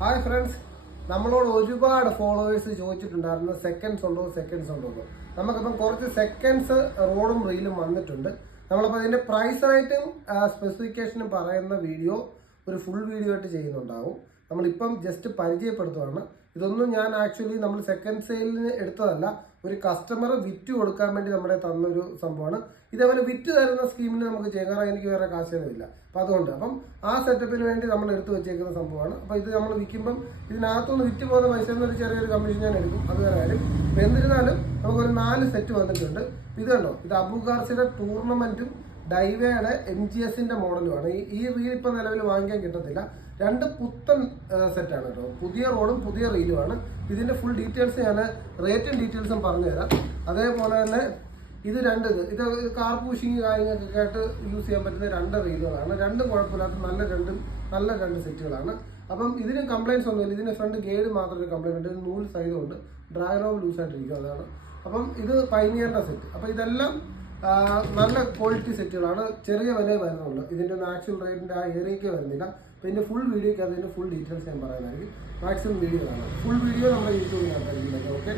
Hi friends, നമ്മളോട് ഒരുപാട് followers ചോദിച്ചിട്ടുണ്ടായിരുന്നു സെക്കൻഡ്സ് ഉണ്ടോ എന്ന്. നമുക്കിപ്പം കുറച്ച് സെക്കൻഡ്സ് റോഡും റീലും വന്നിട്ടുണ്ട്. നമ്മളപ്പോൾ അതിൻ്റെ പ്രൈസ് റേറ്റും സ്പെസിഫിക്കേഷനും പറയുന്ന വീഡിയോ ഒരു ഫുൾ വീഡിയോ ആയിട്ട് ചെയ്യുന്നുണ്ടാവും. നമ്മളിപ്പം ജസ്റ്റ് പരിചയപ്പെടുത്തുകയാണ്. ഇതൊന്നും ഞാൻ ആക്ച്വലി നമ്മൾ സെക്കൻഡ് സെയിലിന് എടുത്തതല്ല, ഒരു കസ്റ്റമർ വിറ്റ് കൊടുക്കാൻ വേണ്ടി നമ്മുടെ തന്നൊരു സംഭവമാണ്. ഇതേപോലെ വിറ്റ് തരുന്ന സ്കീമിന് നമുക്ക് ചെയ്യാൻ, കാരണം എനിക്ക് വേറെ കാശൊന്നുമില്ല. അപ്പം അതുകൊണ്ട് ആ സെറ്റപ്പിന് വേണ്ടി നമ്മൾ എടുത്തു വെച്ചേക്കുന്ന സംഭവമാണ്. അപ്പോൾ ഇത് നമ്മൾ വിൽക്കുമ്പം ഇതിനകത്തുനിന്ന് വിറ്റ് പോകുന്ന പൈസ എന്നൊരു ചെറിയൊരു കമ്മീഷൻ ഞാൻ എടുക്കും, അത് വേറെ കാര്യം. അപ്പം എന്നിരുന്നാലും നമുക്കൊരു 4 സെറ്റ് വന്നിട്ടുണ്ട്. ഇത് കണ്ടോ, ഇത് അബുഗാർസിയുടെ ടൂർണമെൻറ്റും ഡൈവയുടെ MGSന്റെ മോഡലുമാണ്. ഈ റീൽ ഇപ്പം നിലവിൽ വാങ്ങിക്കാൻ കിട്ടത്തില്ല. 2 പുത്തൻ സെറ്റാണ് കേട്ടോ. പുതിയ റോഡും പുതിയ റീലുമാണ്. ഇതിൻ്റെ ഫുൾ ഡീറ്റെയിൽസ് ഞാൻ റേറ്റും ഡീറ്റെയിൽസും പറഞ്ഞുതരാം. അതേപോലെ തന്നെ ഇത് കാർ പൂഷിങ് കാര്യങ്ങൾക്കൊക്കെ ആയിട്ട് യൂസ് ചെയ്യാൻ പറ്റുന്ന 2 റീലുകളാണ്. രണ്ടും കുഴപ്പമില്ലാത്ത നല്ല രണ്ട് സെറ്റുകളാണ്. അപ്പം ഇതിന് കംപ്ലയിൻസ് ഒന്നുമില്ല. ഇതിൻ്റെ ഫ്രണ്ട് ഗൈഡ് മാത്രമൊരു കംപ്ലയിൻ്റ് ഉണ്ട്. ഇത് നൂല് സൈഡുണ്ട്, ഡ്രാഗനോവ് ലൂസായിട്ടിരിക്കും, അതാണ്. അപ്പം ഇത് പൈനിയറിൻ്റെ സെറ്റ്. അപ്പം ഇതെല്ലാം നല്ല ക്വാളിറ്റി സെറ്റുകളാണ്. ചെറിയ വിലയെ വരുന്നുള്ളൂ. ഇതിൻ്റെ ആക്ച്വൽ റേറ്റിൻ്റെ ആ ഏരിയയ്ക്ക് വരുന്നില്ല. അപ്പോൾ ഇതിൻ്റെ ഫുൾ വീഡിയോയ്ക്ക് അതിൻ്റെ ഫുൾ ഡീറ്റെയിൽസ് ഞാൻ പറയാനായിരിക്കും. മാക്സിമം വീഡിയോ കാണാം. ഫുൾ വീഡിയോ നമ്മുടെ യൂട്യൂബിനകത്തായിരിക്കും. ഓക്കെ.